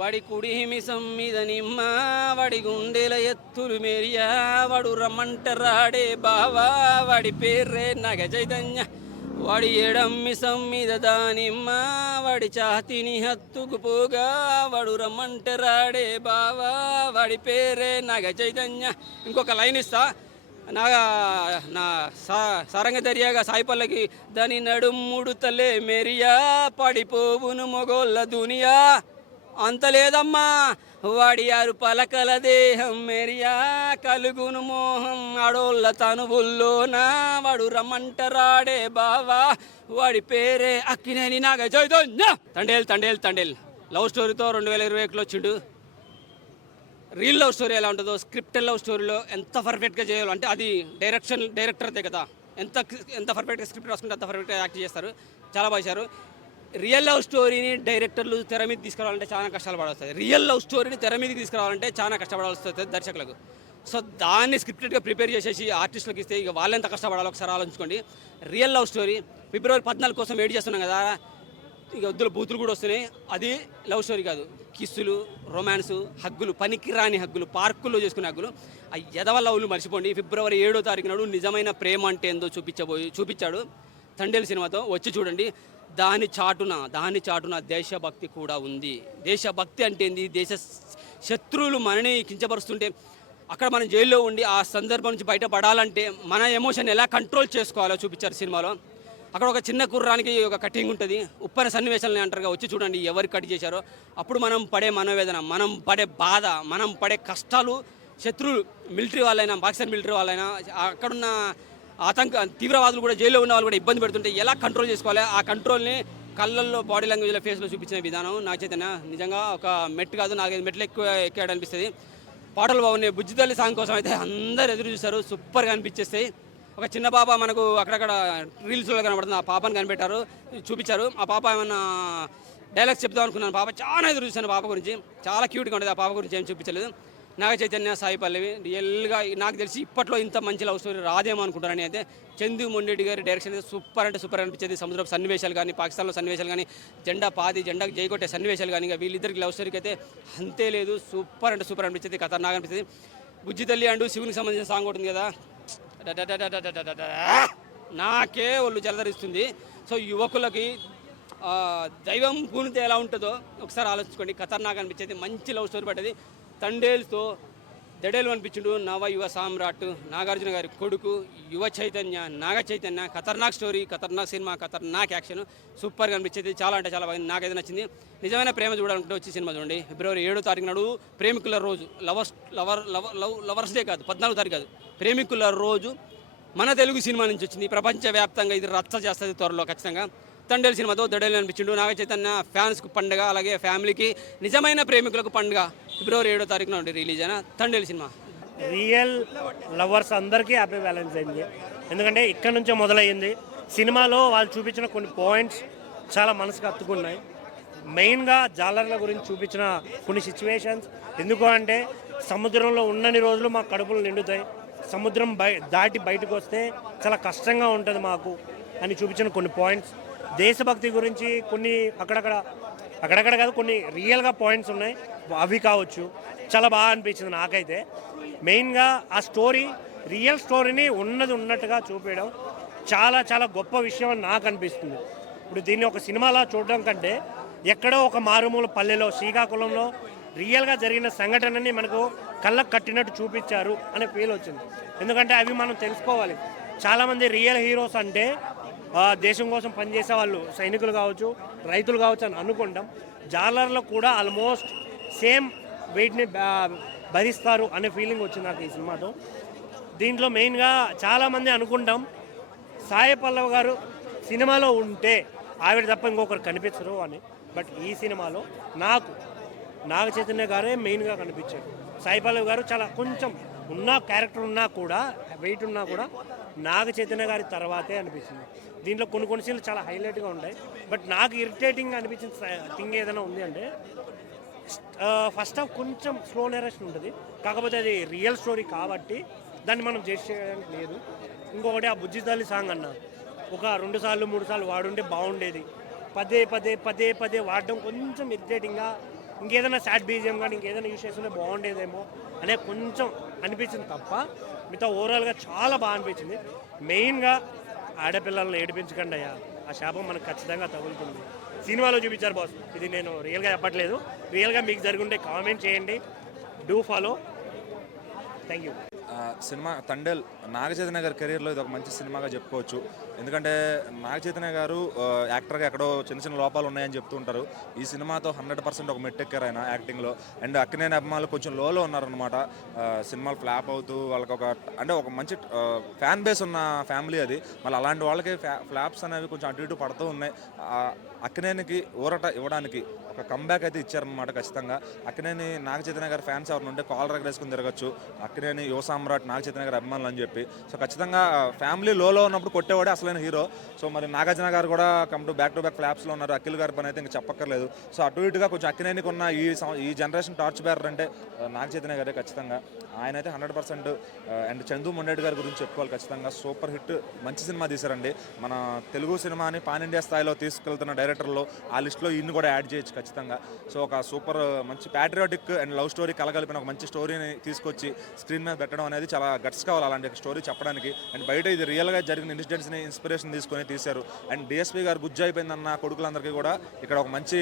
వాడి కుడి మిసం మీద నిమ్మ వాడి గుండెల ఎత్తులు మేరియా వాడు రమ్మంటరాడే బావా వాడి పేర్రే నగ చైతన్య వాడి ఎడం మిసం మీద దానిమ్మ వాడి ఛాతిని హత్తుకుపోగా వాడు రమ్మంటరాడే బావా వాడి పేరే నగ చైతన్య. ఇంకొక లైన్ ఇస్తా. నా నా సారంగ దర్యాగా సాయిపల్లకి దాని నడుముడు తల్లే మెరియా పడిపోవును మొగోళ్ళ దునియా అంత లేదమ్మా వాడి ఆరు పలకల దేహం మెరియా కలుగును మోహం ఆడోళ్ళ తనువుల్లోనా వాడు రమ్మంటరాడే బావా వాడి పేరే అక్కినేని నాగ చైతన్య. తండేల్ తండేల్ తండేల్ లవ్ స్టోరీతో 2021లో వచ్చిండు. రియల్ లవ్ స్టోరీ ఎలా ఉంటుందో స్క్రిప్టెడ్ లవ్ స్టోరీలో ఎంత పర్ఫెక్ట్గా చేయాలో అంటే అది డైరెక్టర్దే కదా. ఎంత పర్ఫెక్ట్గా స్క్రిప్ట్ రాసుకుంటే అంత పర్ఫెక్ట్గా యాక్ట్ చేస్తారు. చాలా బాగా చేశారు. రియల్ లవ్ స్టోరీని డైరెక్టర్లు తెర మీద తీసుకురావాలంటే చాలా కష్టాలు పడాల్సి రియల్ లవ్ స్టోరీని తెర మీదకి తీసుకురావాలంటే చాలా కష్టపడాల్సి వస్తుంది దర్శకులకు. సో దాన్ని స్క్రిప్టెడ్గా ప్రిపేర్ చేసేసి ఆర్టిస్టులకు ఇస్తే ఇక వాళ్ళెంత కష్టపడాలో ఒకసారి ఆలోచించుకోండి. రియల్ లవ్ స్టోరీ ఫిబ్రవరి 14 కోసం వెయిట్ చేస్తున్నాం కదా. ఇక వద్దులు బూతులు కూడా వస్తున్నాయి. అది లవ్ స్టోరీ కాదు, కిస్సులు, రొమాన్సు, హగ్గులు, పనికి రాని హగ్గులు, పార్కుల్లో చేసుకునే హగ్గులు. ఆ ఎదవ లవ్లు మర్చిపోండి. ఫిబ్రవరి 7వ తారీఖు నాడు నిజమైన ప్రేమ అంటే ఏందో చూపించాడు తండేల్ సినిమాతో. వచ్చి చూడండి. దాని చాటున దేశభక్తి కూడా ఉంది. దేశభక్తి అంటే ఏంది? దేశ శత్రువులు మనని కించపరుస్తుంటే అక్కడ మనం జైల్లో ఉండి ఆ సందర్భం నుంచి బయటపడాలంటే మన ఎమోషన్ ఎలా కంట్రోల్ చేసుకోవాలో చూపించారు సినిమాలో. అక్కడ ఒక చిన్న కుర్రానికి ఒక కటింగ్ ఉంటుంది. ఉప్పన సన్నివేశాలని అంటారుగా. వచ్చి చూడండి ఎవరు కట్ చేశారో. అప్పుడు మనం పడే మనోవేదన, మనం పడే బాధ, మనం పడే కష్టాలు శత్రువులు మిలిటరీ వాళ్ళైనా, పాకిస్తాన్ మిలిటరీ వాళ్ళైనా, అక్కడున్న తీవ్రవాదులు కూడా జైల్లో ఉన్న వాళ్ళు కూడా ఇబ్బంది పెడుతుంటే ఎలా కంట్రోల్ చేసుకోవాలి, ఆ కంట్రోల్ని కళ్ళల్లో, బాడీ లాంగ్వేజ్లో, ఫేస్లో చూపించిన విధానం నా చైతన్య నిజంగా ఒక మెట్టు కాదు 4-5 మెట్లు ఎక్కాడు అనిపిస్తుంది. పాటలు బాగున్నాయి. బుజ్జితల్లి సాంగ్ కోసం అయితే అందరు ఎదురు చూశారు. సూపర్గా అనిపించేస్తాయి. ఒక చిన్న పాప మనకు అక్కడక్కడ రీల్స్లో కనబడుతుంది. ఆ పాపను చూపించారు. ఆ పాప ఏమన్నా డైలాగ్స్ చెప్దాం అనుకున్నాను. పాప చాలా ఎదురు చూశాను. పాప గురించి చాలా క్యూట్గా ఉంటుంది. ఆ పాప గురించి ఏం చూపించలేదు. నాగ చైతన్య, సాయి పల్లవి రియల్గా నాకు తెలిసి ఇప్పట్లో ఇంత మంచి లవ్ స్టోరీ రాదేమో అనుకుంటారని అయితే. చందు మొండెడ్డి గారి డైరెక్షన్ అయితే సూపర్ అంటే సూపర్ అనిపించేది. సముద్రపు సన్నివేశాలు కానీ, పాకిస్తాన్లో సన్నివేశాలు కానీ, జెండాకు జైకొట్టే సన్నివేశాలు కానీ, వీళ్ళిద్దరికి లవ్ స్టోరీకి అయితే అంతే లేదు. సూపర్ అంటే సూపర్ అనిపించేది. ఖతర్నాక్ అనిపించేది. బుజ్జి తల్లి అంటూ శివునికి సంబంధించిన సాంగ్ ఉంటుంది కదా, నాకే ఒళ్ళు జలధరిస్తుంది. సో యువకులకి దైవం పూనితే ఎలా ఉంటుందో ఒకసారి ఆలోచించుకోండి. ఖతర్నాక్ అనిపించేది. మంచి లవ్ స్టోరీ పడ్డది. తండేల్తో దడేలు అనిపించిండు. నవ యువ సామ్రాట్ నాగార్జున గారి కొడుకు యువ చైతన్య, నాగ చైతన్య. ఖతర్నాక్ స్టోరీ, ఖతర్నాక్ సినిమా, ఖతర్నాక్ యాక్షన్ సూపర్గా అనిపించేది. చాలా అంటే చాలా బాగా నాకైతే నచ్చింది. నిజమైన ప్రేమ చూడాలనుకుంటే వచ్చి సినిమా చూడండి. ఫిబ్రవరి 7వ తారీఖు నాడు ప్రేమికుల రోజు, లవర్స్ డే కాదు, 14వ తారీఖు కాదు, ప్రేమికుల రోజు మన తెలుగు సినిమా నుంచి వచ్చింది. ప్రపంచవ్యాప్తంగా ఇది రచ్చ చేస్తుంది త్వరలో ఖచ్చితంగా. తండేల్ సినిమాతో దడేలు అనిపించిండు. నాగ చైతన్య ఫ్యాన్స్కు పండుగ, అలాగే ఫ్యామిలీకి, నిజమైన ప్రేమికులకు పండుగ. ఫిబ్రవరి 7వ తారీఖున రిలీజ్ అయిన తండేల్ సినిమా. రియల్ లవర్స్ అందరికీ హ్యాపీ వ్యాలెంటైన్స్ డే. ఎందుకంటే ఇక్కడ నుంచే మొదలయ్యింది. సినిమాలో వాళ్ళు చూపించిన కొన్ని పాయింట్స్ చాలా మనసుకు హత్తుకున్నాయి. మెయిన్గా జాలర్ల గురించి చూపించిన కొన్ని సిచ్యువేషన్స్. ఎందుకు అంటే సముద్రంలో ఉన్నన్ని రోజులు మా కడుపులు నిండుతాయి, సముద్రం దాటి బయటకు వస్తే చాలా కష్టంగా ఉంటుంది మాకు అని చూపించిన కొన్ని పాయింట్స్. దేశభక్తి గురించి కొన్ని అక్కడక్కడ కాదు, కొన్ని రియల్గా పాయింట్స్ ఉన్నాయి. అవి కావచ్చు. చాలా బాగా అనిపించింది నాకైతే. మెయిన్గా ఆ స్టోరీ, రియల్ స్టోరీని ఉన్నట్టుగా చూపించడం చాలా చాలా గొప్ప విషయం అని నాకు అనిపిస్తుంది. ఇప్పుడు దీన్ని ఒక సినిమాలా చూడడం కంటే ఎక్కడో ఒక మారుమూల పల్లెలో, శ్రీకాకుళంలో రియల్గా జరిగిన సంఘటనని మనకు కళ్ళకు కట్టినట్టు చూపించారు అనే ఫీల్ వచ్చింది. ఎందుకంటే అవి మనం తెలుసుకోవాలి. చాలామంది రియల్ హీరోస్ అంటే దేశం కోసం పనిచేసే వాళ్ళు, సైనికులు కావచ్చు, రైతులు కావచ్చు అని అనుకుంటాం. జాలర్లో కూడా ఆల్మోస్ట్ సేమ్ వెయిట్ని భరిస్తారు అనే ఫీలింగ్ వచ్చింది నాకు ఈ సినిమాతో. దీంట్లో మెయిన్గా చాలామంది అనుకుంటాం సాయి పల్లవి గారు సినిమాలో ఉంటే ఆవిడ తప్ప ఇంకొకరు కనిపించరు అని. బట్ ఈ సినిమాలో నాకు నాగ చైతన్య గారే మెయిన్గా కనిపించారు. సాయి పల్లవి గారు చాలా కొంచెం ఉన్న క్యారెక్టర్ ఉన్నా కూడా, వెయిట్ ఉన్నా కూడా నాగ చైతన్య గారి తర్వాతే అనిపించింది. దీంట్లో కొన్ని సీన్లు చాలా హైలైట్గా ఉంటాయి. బట్ నాకు ఇరిటేటింగ్ అనిపించిన థింగ్ ఏదైనా ఉంది అంటే ఫస్ట్ హాఫ్ కొంచెం స్లో నెరేషన్ ఉంటుంది. కాకపోతే అది రియల్ స్టోరీ కాబట్టి దాన్ని మనం జడ్జ్ చేయడానికి లేదు. ఇంకొకటి ఆ బుజ్జితల్లి సాంగ్ అన్న ఒక 2 సార్లు 3 సార్లు వాడుంటే బాగుండేది. పదే వాడడం కొంచెం ఇరిటేటింగ్గా ఇంకేదైనా సాడ్ బీజియం కానీ ఇంకేదైనా యూస్ చేస్తుంటే బాగుండేదేమో అనే కొంచెం అనిపించింది తప్ప మిగతా ఓవరాల్గా చాలా బాగా అనిపించింది. మెయిన్గా ఆడపిల్లలను ఏడిపించకండి అయ్యా, ఆ శాపం మనకు ఖచ్చితంగా తగులుతుంది. సినిమాలో చూపించారు బాస్, ఇది నేను రియల్గా చెప్పట్లేదు. రియల్గా మీకు జరుగుంటే కామెంట్ చేయండి, do follow. Thank you. Cinema Thandel Naga Chaitanya గారి కెరీర్లో ఇది ఒక మంచి సినిమాగా చెప్పుకోవచ్చు. ఎందుకంటే నాగచైతన్య గారు యాక్టర్గా ఎక్కడో చిన్న చిన్న లోపాలు ఉన్నాయని చెప్తూ ఉంటారు. ఈ సినిమాతో 100% ఒక మెట్టెక్కారు ఆయన యాక్టింగ్లో. అండ్ అక్కినేని అభిమానులు కొంచెం లోలో ఉన్నారనమాట. సినిమాలు ఫ్లాప్ అవుతూ వాళ్ళకి ఒక మంచి ఫ్యాన్ బేస్ ఉన్న ఫ్యామిలీ అది. మళ్ళీ అలాంటి వాళ్ళకి ఫ్లాప్స్ అనేవి కొంచెం అటు ఇటు పడుతూ ఉన్నాయి. అక్కినేనికి ఊరట ఇవ్వడానికి ఒక కంబ్యాక్ అయితే ఇచ్చారనమాట. ఖచ్చితంగా అక్కినేని నాగచైతన్య గారి ఫ్యాన్స్ ఎవరు ఉంటే కాలర్ ఎగరేసుకుని తిరగచ్చు, అక్కినేని యువ సామ్రాట్ నాగచైతన్య గారి అభిమానులు అని చెప్పి. సో ఖచ్చితంగా ఫ్యామిలీ లోలో ఉన్నప్పుడు కొట్టేవాడే అసలైన హీరో. సో మరి నాగార్జున గారు కూడా టు బ్యాక్ ఫ్లాప్స్లో ఉన్నారు. అఖిల్ గారి పని అయితే ఇంకా చెప్పక్కర్లేదు. సో అటు ఇటుగా కొంచెం అక్కినేనికి ఉన్న ఈ జనరేషన్ టార్చ్ బేరర్ అంటే నాగచైతన్య గారే ఖచ్చితంగా. ఆయన అయితే 100%. అండ్ చందు మొండేటి గారి గురించి చెప్పుకోవాలి. ఖచ్చితంగా సూపర్ హిట్, మంచి సినిమా తీశారండి. మన తెలుగు సినిమాని పాన్ ఇండియా స్థాయిలో తీసుకెళ్తున్న డైరెక్టర్లో ఆ లిస్ట్లో ఇన్ని కూడా యాడ్ చేయొచ్చు ఖచ్చితంగా. సో ఒక సూపర్ మంచి ప్యాట్రియాటిక్ అండ్ లవ్ స్టోరీ కలగలిపిన ఒక మంచి స్టోరీని తీసుకొచ్చి స్క్రీన్ మీద పెట్టడం అనేది చాలా గట్స్ కావాలి అలాంటి స్టోరీ చెప్పడానికి. అండ్ బయట ఇది రియల్గా జరిగిన ఇన్సిడెంట్స్ని ఇన్స్పిరేషన్ తీసుకొని తీశారు. అండ్ డిఎస్పీ గారు గుజ్జు అయిపోయిందన్న కొడుకులందరికీ కూడా ఇక్కడ ఒక మంచి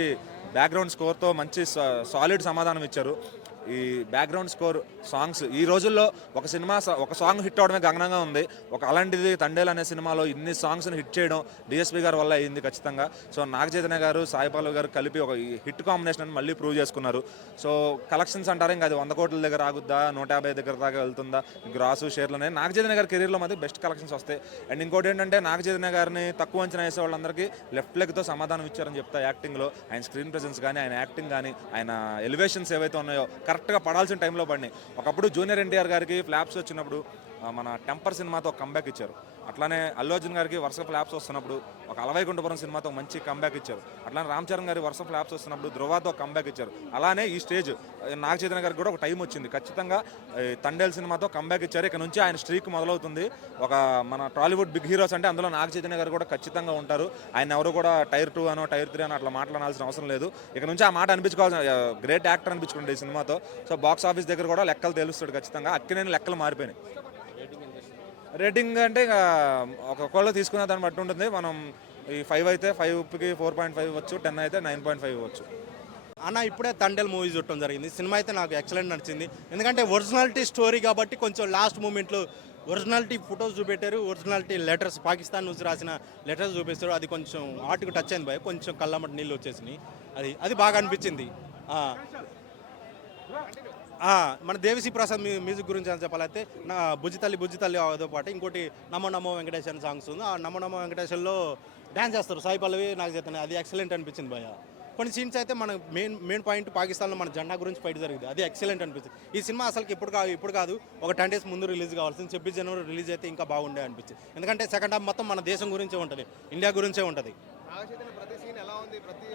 బ్యాక్గ్రౌండ్ స్కోర్తో మంచి సాలిడ్ సమాధానం ఇచ్చారు. ఈ బ్యాక్గ్రౌండ్ స్కోర్ సాంగ్స్ ఈ రోజుల్లో ఒక సాంగ్ హిట్ అవడమే గగనంగా ఉంది. అలాంటిది తండేల్ అనే సినిమాలో ఇన్ని సాంగ్స్ని హిట్ చేయడం డిఎస్పీ గారి వల్ల అయింది ఖచ్చితంగా. సో నాగచైతన్య గారు, సాయి పల్లవి గారు కలిపి ఒక హిట్ కాంబినేషన్ అని మళ్ళీ ప్రూవ్ చేసుకున్నారు. సో కలెక్షన్స్ అంటారు ఇంకా అది 100 కోట్ల దగ్గర ఆగుద్దా, 150 దగ్గర దాకా వెళ్తుందా, గ్రాసు షేర్లు అనేది నాగచైతన్య గారి కెరీర్లో మాది బెస్ట్ కలెక్షన్స్ వస్తాయి. అండ్ ఇంకోటి ఏంటంటే నాగచైతన్య గారిని తక్కువ అంచనా వేసే వాళ్ళందరికీ లెఫ్ట్ లెగ్తో సమాధానం ఇచ్చారని చెప్తా. యాక్టింగ్లో ఆయన స్క్రీన్ ప్రెజెన్స్ కానీ, ఆయన యాక్టింగ్ కానీ, ఆయన ఎలివేషన్స్ ఏవైతే ఉన్నాయో కరెక్ట్గా పడాల్సిన టైంలో పడినాయి. ఒకప్పుడు జూనియర్ ఎన్టీఆర్ గారికి ఫ్లాప్స్ వచ్చినప్పుడు మన టెంపర్ సినిమాతో కంబ్యాక్ ఇచ్చారు. అట్లానే అల్లు అర్జున్ గారికి వరుస ఫ్లాప్స్ వస్తున్నప్పుడు ఒక అలవైకుంఠపురం సినిమాతో మంచి కంబ్యాక్ ఇచ్చారు. అట్లానే రామ్ చరణ్ గారి వరుస ఫ్లాప్స్ వస్తున్నప్పుడు ధృవాతో కంబ్యాక్ ఇచ్చారు. అలానే ఈ స్టేజ్ నాగచైతన్య గారికి కూడా ఒక టైం వచ్చింది. ఖచ్చితంగా తండేల్ సినిమాతో కంబ్యాక్ ఇచ్చారు. ఇక నుంచి ఆయన స్ట్రీక్ మొదలవుతుంది. మన టాలీవుడ్ బిగ్ హీరోస్ అంటే అందులో నాగచైతన్య గారు కూడా ఖచ్చితంగా ఉంటారు. ఆయన ఎవరు కూడా టైర్ 2 అనో టైర్ 3 అనో అట్లా మాట్లాడాల్సిన అవసరం లేదు. ఇక నుంచి ఆ మాట అనిపించుకోవాల్సిన గ్రేట్ యాక్టర్ అనిపించుకుంటే ఈ సినిమాతో. సో బాక్స్ ఆఫీస్ దగ్గర కూడా లెక్కలు తెలుస్తాడు ఖచ్చితంగా. అక్కినేని లెక్కలు మారిపోయినాయి. రేటింగ్ అంటే ఇక ఒక్కొక్కళ్ళు తీసుకున్న దాన్ని బట్టి ఉంటుంది. మనం ఈ 5 అయితే 5కి 4.5 ఇవ్వచ్చు, 10 అయితే 9.5 ఇవ్వచ్చు. అన్న ఇప్పుడే తండేల్ మూవీ చూడటం జరిగింది. సినిమా అయితే నాకు ఎక్సలెంట్ నచ్చింది. ఎందుకంటే ఒరిజినాలిటీ స్టోరీ కాబట్టి కొంచెం లాస్ట్ మూమెంట్లో ఒరిజినాలిటీ ఫొటోస్ చూపెట్టారు, ఒరిజినాలిటీ లెటర్స్ పాకిస్తాన్ నుంచి రాసిన లెటర్స్ చూపిస్తారు. అది కొంచెం ఆర్ట్కి టచ్ అయింది భయ, కొంచెం కళ్ళమ్మటి నీళ్ళు వచ్చేసినాయి. అది బాగా అనిపించింది. మన దేవిశ్రీ ప్రసాద్ మ్యూజిక్ గురించి అని చెప్పాలంటే నా బుజ్జితల్లి అదో పాటు ఇంకోటి నమో నమో వెంకటేష్ అని సాంగ్స్ ఉంది. ఆ నమో నమో వెంకటేశ్లో డ్యాన్స్ చేస్తారు సాయి పల్లవి నాగచైతన్య. అది ఎక్సలెంట్ అనిపించింది భయ. కొన్ని సీన్స్ అయితే మన మెయిన్ పాయింట్ పాకిస్తాన్లో మన జెండా గురించి ఫైట్ జరిగింది. అది ఎక్సలెంట్ అనిపించింది. ఈ సినిమా అసలు ఇప్పుడు కాదు ఒక 10 days ముందు రిలీజ్ కావాల్సింది. 26 జనవరి రిలీజ్ అయితే ఇంకా బాగుండే అనిపించింది. ఎందుకంటే సెకండ్ హాఫ్ మొత్తం మన దేశం గురించే ఉంటుంది, ఇండియా గురించే ఉంటుంది.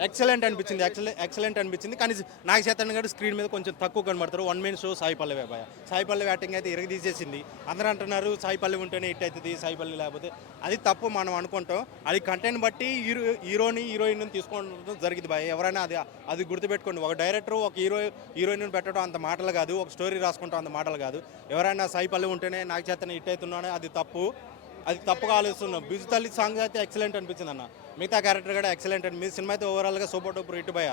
ఎక్సలెంట్ అనిపించింది. కానీ నాగచైతన్య గారు స్క్రీన్ మీద కొంచెం తక్కువ కనబడతారు. 1 main షో సాయి పల్లవి భయ. సాయి పల్లవి యాక్టింగ్ అయితే ఇరగ తీసేసింది. అందరూ అంటున్నారు సాయి పల్లవి ఉంటేనే హిట్ అవుతుంది, సాయి పల్లవి లేకపోతే. అది తప్పు మనం అనుకుంటాం. అది కంటెంట్ బట్టి హీరోయిన్ తీసుకోవడం జరిగింది భయ. ఎవరైనా అది గుర్తుపెట్టుకోండి. ఒక డైరెక్టర్ ఒక హీరోయిన్ పెట్టడం అంత మాటలు కాదు, ఒక స్టోరీ రాసుకుంటాం అంత మాటలు కాదు. ఎవరైనా సాయి పల్లవి ఉంటేనే నాగచైతన్య హిట్ అవుతున్నానే అది తప్పుగా ఆలోచిస్తున్నాం. బిజుతల్లి సాంగ్ అయితే ఎక్సలెంట్ అనిపించింది అన్న. మిగతా క్యారెక్టర్ కూడా ఎక్సలెంట్. మీ సినిమా అయితే ఓవరాల్గా సూపర్ డూపర్ హిట్ భయ.